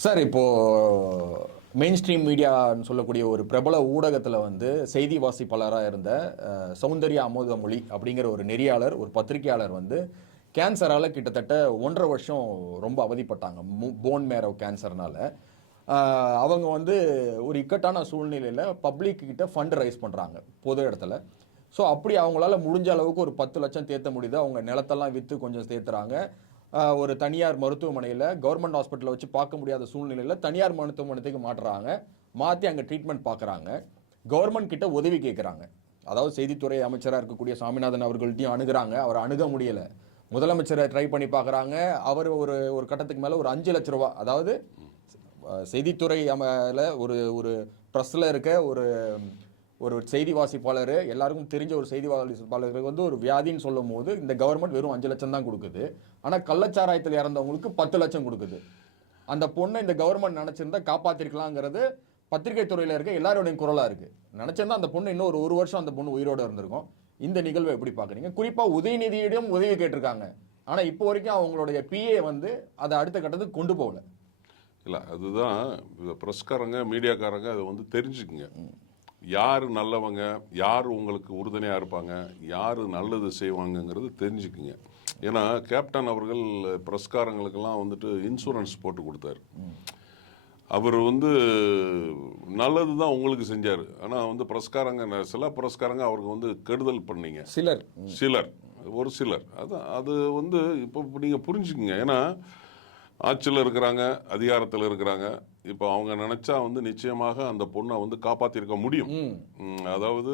Sir இப்போ main stream மீடியான்னு சொல்லக்கூடிய ஒரு பிரபல ஊடகத்தில் வந்து செய்தி வாசிப்பாளராக இருந்த சௌந்தர்யா அமுதமொழி அப்படிங்கிற ஒரு நெறியாளர், ஒரு பத்திரிகையாளர் வந்து கேன்சரால் கிட்டத்தட்ட 1.5 வருஷம் ரொம்ப அவதிப்பட்டாங்க. போன் மேரோ கேன்சர்னால. அவங்க வந்து ஒரு இக்கட்டான சூழ்நிலையில் பப்ளிக் கிட்ட ஃபண்ட் ரைஸ் பண்ணுறாங்க பொது இடத்துல. ஸோ அப்படி அவங்களால முடிஞ்ச அளவுக்கு ஒரு 10 லட்சம் தேர்த்த முடியுது. அவங்க நிலத்தெல்லாம் விற்று கொஞ்சம் சேர்த்துறாங்க. ஒரு தனியார் மருத்துவமனையில் கவர்மெண்ட் ஹாஸ்பிட்டலில் வச்சு பார்க்க முடியாத சூழ்நிலையில் தனியார் மருத்துவமனைக்கு மாற்றுறாங்க. மாற்றி அங்கே ட்ரீட்மெண்ட் பார்க்குறாங்க. கவர்மெண்ட் கிட்ட உதவி கேட்குறாங்க. அதாவது செய்தித்துறை அமைச்சராக இருக்கக்கூடிய சாமிநாதன் அவர்கள்ட்டையும் அணுகுறாங்க. அவர் அணுக முடியலை. முதலமைச்சரை ட்ரை பண்ணி பார்க்குறாங்க. அவர் ஒரு ஒரு கட்டத்துக்கு மேலே ஒரு 5 லட்ச ரூபா, அதாவது செய்தித்துறை ஒரு ஒரு ப்ரெஸ்ஸில் இருக்க ஒரு ஒரு செய்தி வாசிப்பாளர், எல்லாருக்கும் தெரிஞ்ச ஒரு செய்தி வாசிப்பாளருக்கு வந்து ஒரு வியாதின்னு சொல்லும் போது இந்த கவர்மெண்ட் வெறும் 5 லட்சம் தான் கொடுக்குது. ஆனால் கள்ளச்சாராயத்தில் இறந்தவங்களுக்கு 10 லட்சம் கொடுக்குது. அந்த பொண்ணை இந்த கவர்மெண்ட் நினைச்சிருந்தா காப்பாத்திருக்கலாங்கிறது பத்திரிகை துறையில் இருக்க எல்லாருடைய குரலாக இருக்கு. நினைச்சிருந்தா அந்த பொண்ணு இன்னும் ஒரு வருஷம் அந்த பொண்ணு உயிரோடு இருந்திருக்கும். இந்த நிகழ்வை எப்படி பார்க்குறீங்க? குறிப்பாக உதயநிதியிடம் உதவி கேட்டிருக்காங்க. ஆனால் இப்போ வரைக்கும் அவங்களுடைய பிஏ வந்து அதை அடுத்த கட்டத்துக்கு கொண்டு போகல. இல்லை, அதுதான் ப்ரெஸ்காரங்க மீடியாக்காரங்க அதை வந்து தெரிஞ்சுக்குங்க. யார் நல்லவங்க, யார் உங்களுக்கு உறுதுணையாக இருப்பாங்க, யார் நல்லது செய்வாங்கங்கிறது தெரிஞ்சுக்குங்க. ஏன்னா கேப்டன் அவர்கள் ப்ரெஸ்காரங்களுக்கெல்லாம் வந்துட்டு இன்சூரன்ஸ் போட்டு கொடுத்தாரு. அவர் வந்து நல்லது தான் உங்களுக்கு செஞ்சார். ஆனால் வந்து ப்ரெஸ்காரங்க, சில ப்ரெஸ்காரங்க அவருக்கு வந்து கெடுதல் பண்ணீங்க. சிலர் ஒரு சிலர் அது வந்து இப்போ நீங்கள் புரிஞ்சுக்குங்க. ஏன்னா ஆட்சியில் இருக்கிறாங்க, அதிகாரத்தில் இருக்கிறாங்க. இப்போ அவங்க நினச்சா வந்து நிச்சயமாக அந்த பொண்ணை வந்து காப்பாற்றிருக்க முடியும். அதாவது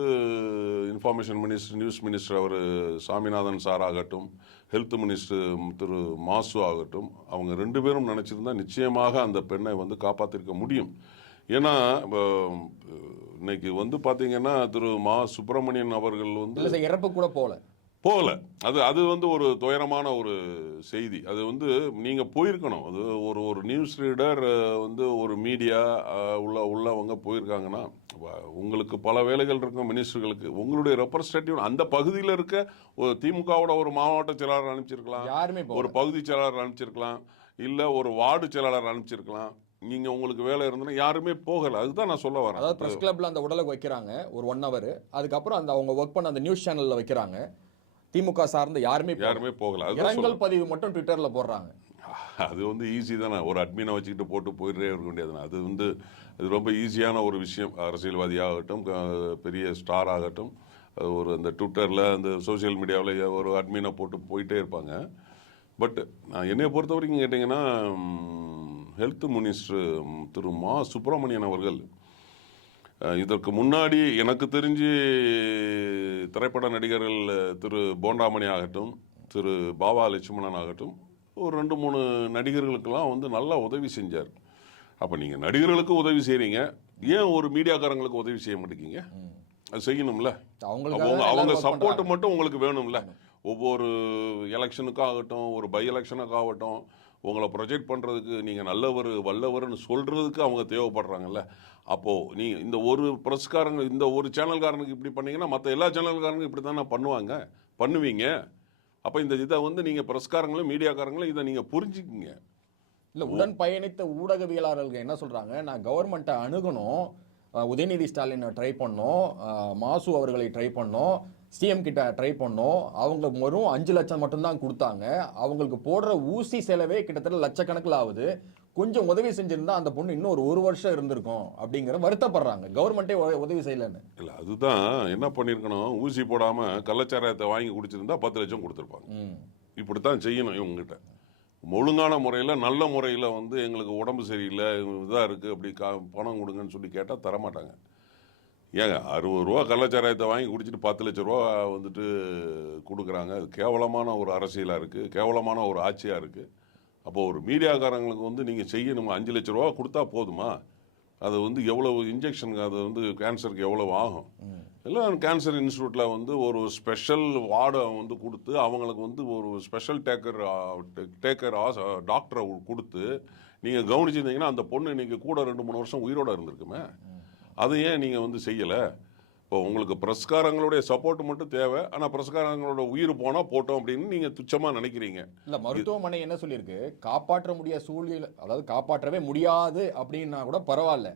இன்ஃபர்மேஷன் மினிஸ்டர், நியூஸ் மினிஸ்டர் அவர் சாமிநாதன் சார் ஆகட்டும், ஹெல்த் மினிஸ்டர் திரு மாசு ஆகட்டும், அவங்க 2 பேரும் நினச்சிருந்தா நிச்சயமாக அந்த பெண்ணை வந்து காப்பாற்றிருக்க முடியும். ஏன்னா இன்னைக்கு வந்து பார்த்தீங்கன்னா திரு மா சுப்பிரமணியன் அவர்கள் வந்து இறப்பு கூட போகல. அது வந்து ஒரு துயரமான ஒரு செய்தி. அது வந்து நீங்கள் போயிருக்கணும். அது ஒரு நியூஸ் ரீடர் வந்து ஒரு மீடியா உள்ளவங்க போயிருக்காங்கன்னா, உங்களுக்கு பல வேலைகள் இருக்கும். மினிஸ்டர்களுக்கு உங்களுடைய ரெப்ரஸன்டேட்டிவ் அந்த பகுதியில் இருக்க ஒரு திமுகவோட ஒரு மாவட்ட செயலாளர் அனுப்பிச்சிருக்கலாம், ஒரு பகுதி செயலாளர் அனுப்பிச்சிருக்கலாம், இல்லை ஒரு வார்டு செயலாளர் அனுப்பிச்சிருக்கலாம். நீங்க உங்களுக்கு வேலை இருந்ததுன்னா யாருமே போகல. அதுதான் நான் சொல்ல வரேன். அதாவது பிரஸ் கிளப்ல அந்த உடலை வைக்கிறாங்க ஒரு 1 hour. அதுக்கப்புறம் அந்த அவங்க ஒர்க் பண்ண அந்த நியூஸ் சேனல்ல வைக்கிறாங்க. திமுக சார்ந்த யாருமே போகல. இரங்கல் பதிவு மட்டும் ட்விட்டர்ல போடுறாங்க. அது வந்து ஈஸி தானே. ஒரு அட்மினை வச்சுக்கிட்டு போட்டு போயிட்டே இருக்க வேண்டியது. அது வந்து இது ரொம்ப ஈஸியான ஒரு விஷயம். அரசியல்வாதி ஆகட்டும், பெரிய ஸ்டார் ஆகட்டும், ஒரு அந்த ட்விட்டரில் அந்த சோசியல் மீடியாவில் ஒரு அட்மினை போட்டு போயிட்டே இருப்பாங்க. பட் நான் என்னைய பொறுத்த வரைக்கும் கேட்டிங்கன்னா, ஹெல்த் மினிஸ்டர் திரு மா சுப்பிரமணியன் அவர்கள் இதற்கு முன்னாடி எனக்கு தெரிஞ்சு திரைப்பட நடிகர்கள் திரு போண்டாமணி ஆகட்டும், திரு பாபா லட்சுமணன் ஆகட்டும், ஒரு 2-3 நடிகர்களுக்கெல்லாம் வந்து நல்லா உதவி செஞ்சார். அப்போ நீங்கள் நடிகர்களுக்கு உதவி செய்கிறீங்க, ஏன் ஒரு மீடியாக்காரங்களுக்கு உதவி செய்ய மாட்டேங்கிங்க? அது செய்யணும்ல. அவங்க சப்போர்ட் மட்டும் உங்களுக்கு வேணும்ல. ஒவ்வொரு எலெக்ஷனுக்கும் ஆகட்டும், ஒரு பை எலெக்ஷனுக்கு ஆகட்டும், உங்களை ப்ரொஜெக்ட் பண்ணுறதுக்கு நீங்கள் நல்லவர் வல்லவர்னு சொல்கிறதுக்கு அவங்க தேவைப்படுறாங்கல்ல. அப்போது நீ இந்த ஒரு ப்ரெஸ்காரங்க, இந்த ஒரு சேனல்காரனுக்கு இப்படி பண்ணீங்கன்னா மற்ற எல்லா சேனல்காரங்களும் இப்படி தானே பண்ணுவீங்க. அப்போ இந்த இதை வந்து நீங்கள் ப்ரெஸ்காரங்களும் மீடியாக்காரங்களும் இதை நீங்கள் புரிஞ்சுக்கிங்க. இல்லை, உடன் பயணித்த ஊடகவியலாளர்கள் என்ன சொல்கிறாங்க, நான் கவர்மெண்ட்டை அணுகணும், உதயநிதி ஸ்டாலினை ட்ரை பண்ணோம், மாசு அவர்களை ட்ரை பண்ணோம், சிஎம் கிட்ட ட்ரை பண்ணோம், அவங்க வெறும் 5 லட்சம் மட்டும்தான் கொடுத்தாங்க, அவங்களுக்கு போடுற ஊசி செலவே கிட்டத்தட்ட லட்சக்கணக்கில் ஆகுது, கொஞ்சம் உதவி செஞ்சிருந்தா அந்த பொண்ணு இன்னும் ஒரு வருஷம் இருந்திருக்கும் அப்படிங்கிற வருத்தப்படுறாங்க. கவர்மெண்ட்டே உதவி செய்யலன்னு. இல்லை, அதுதான் என்ன பண்ணியிருக்கணும், ஊசி போடாமல் கள்ளச்சாராயத்தை வாங்கி குடிச்சிருந்தா 10 லட்சம் கொடுத்துருப்பாங்க. இப்படித்தான் செய்யணும் இவங்ககிட்ட. ஒழுங்கான முறையில், நல்ல முறையில் வந்து எங்களுக்கு உடம்பு சரியில்லை, இதாக இருக்குது, அப்படி பணம் கொடுங்கன்னு சொல்லி கேட்டால் தரமாட்டாங்க. ஏங்க 60 ரூபா கள்ளச்சாராயத்தை வாங்கி குடிச்சிட்டு 10 லட்ச ரூபா வந்துட்டு கொடுக்குறாங்க. அது கேவலமான ஒரு அரசியலாக இருக்குது, கேவலமான ஒரு ஆட்சியாக இருக்குது. அப்போது ஒரு மீடியாக்காரங்களுக்கு வந்து நீங்கள் செய்யணும். 5 லட்ச ரூபா கொடுத்தா போதுமா? அது வந்து எவ்வளவு இன்ஜெக்ஷனுக்கு, அது வந்து கேன்சருக்கு எவ்வளவு ஆகும்? எல்லாம் கேன்சர் இன்ஸ்டியூட்டில் வந்து ஒரு ஸ்பெஷல் வார்டை வந்து கொடுத்து, அவங்களுக்கு வந்து ஒரு ஸ்பெஷல் டேக்கர் டாக்டரை கொடுத்து நீங்கள் கவனிச்சிருந்தீங்கன்னா அந்த பொண்ணு இன்றைக்கி கூட 2-3 வருஷம் உயிரோடு இருந்திருக்குமே. அதை ஏன் நீங்கள் வந்து செய்யலை? இப்போ உங்களுக்கு பிரஸ்காரங்களுடைய சப்போர்ட் மட்டும் தேவை, ஆனா பிரஸ்காரங்களோட உயிர் போனா போட்டோம் அப்படின்னு நீங்க துச்சமா நினைக்கிறீங்க. இல்ல மருத்துவமனை என்ன சொல்லியிருக்கு, காப்பாற்ற முடியாத சூழ்நிலை, அதாவது காப்பாற்றவே முடியாது அப்படின்னா கூட பரவாயில்ல,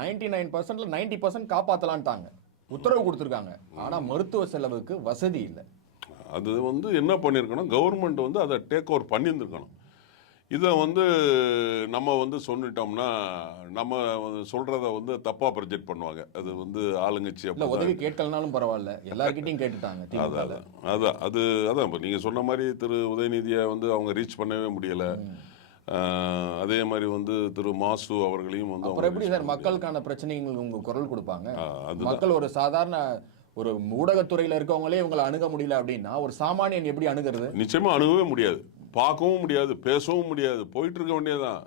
99%ல 90% காப்பாத்தலான்ட்டாங்க, உத்தரவு கொடுத்துருக்காங்க. ஆனா மருத்துவ செலவுக்கு வசதி இல்லை. அது வந்து என்ன பண்ணியிருக்கணும், கவர்மெண்ட் வந்து அதை டேக் ஓவர் பண்ணியிருந்துருக்கணும். இதை வந்து நம்ம வந்து சொல்லிட்டோம்னா நம்ம சொல்றத வந்து தப்பா ப்ரொஜெக்ட் பண்ணுவாங்க. அது வந்து ஆளுங்கட்சி இல்ல உதவி கேட்கலனாலும் பரவாயில்ல, எல்லார்கிட்டையும் கேட்டுட்டாங்க திமுக ல. அதான் இப்போ நீங்க சொன்ன மாதிரி திரு உதயநிதியை வந்து அவங்க ரீச் பண்ணவே முடியல. அதே மாதிரி வந்து திரு மாசு அவர்களையும் வந்து அப்புறம் எப்படி சார் மக்களுக்கான பிரச்சனைகளுக்கு உங்க குரல் கொடுப்பாங்க? அதுதான். மக்கள் ஒரு சாதாரண ஒரு ஊடகத்துறையில இருக்கவங்களே இவங்களை அணுக முடியல அப்படின்னா ஒரு சாமானியன் எப்படி அணுகிறது? நிச்சயமா அணுகவே முடியாது, பார்க்கவும் முடியாது, பேசவும் முடியாது, போயிட்டு இருக்க வேண்டியதுதான்.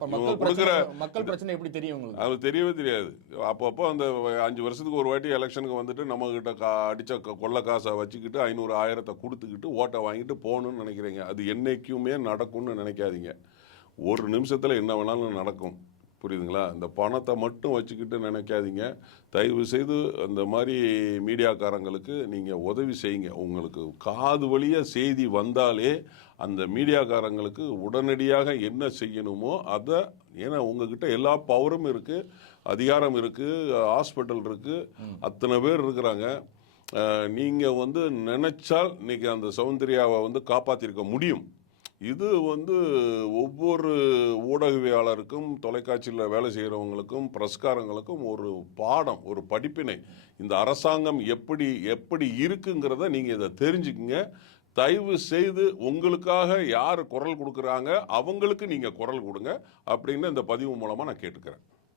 மக்கள் பிரச்சனை எப்படி தெரியும் உங்களுக்கு? அது தெரியவே தெரியாது. அப்பப்போ அந்த 5 வருஷத்துக்கு ஒரு வாட்டி எலெக்ஷனுக்கு வந்துட்டு நம்ம கிட்ட அடிச்ச கொள்ள காசை வச்சுக்கிட்டு 500 1000 கொடுத்துக்கிட்டு ஓட்டை வாங்கிட்டு போகணும்னு நினைக்கிறீங்க. அது என்னைக்குமே நடக்கும்னு நினைக்காதீங்க. ஒரு நிமிஷத்துல என்ன வேணாலும் நடக்கும், புரியுதுங்களா? இந்த பணத்தை மட்டும் வச்சுக்கிட்டு நினைக்காதீங்க. தயவு செய்து அந்த மாதிரி மீடியாக்காரங்களுக்கு நீங்கள் உதவி செய்யுங்க. உங்களுக்கு காது வழியாக செய்தி வந்தாலே அந்த மீடியாக்காரங்களுக்கு உடனடியாக என்ன செய்யணுமோ அதை, ஏன்னா உங்ககிட்ட எல்லா பவரும் இருக்குது, அதிகாரம் இருக்குது, ஹாஸ்பிட்டல் இருக்குது, அத்தனை பேர் இருக்கிறாங்க. நீங்கள் வந்து நினைச்சால் இன்னைக்கு அந்த சௌந்தர்யாவை வந்து காப்பாற்றிருக்க முடியும். இது வந்து ஒவ்வொரு ஊடகவியாளருக்கும், தொலைக்காட்சியில் வேலை செய்கிறவங்களுக்கும், பிரஸ்காரங்களுக்கும் ஒரு பாடம், ஒரு படிப்பினை. இந்த அரசாங்கம் எப்படி எப்படி இருக்குங்கிறத நீங்கள் இதை தெரிஞ்சுக்குங்க. தயவு செய்து உங்களுக்காக யார் குரல் கொடுக்குறாங்க அவங்களுக்கு நீங்கள் குரல் கொடுங்க அப்படின்னு இந்த பதிவு மூலமாக நான் கேட்டுக்கிறேன்.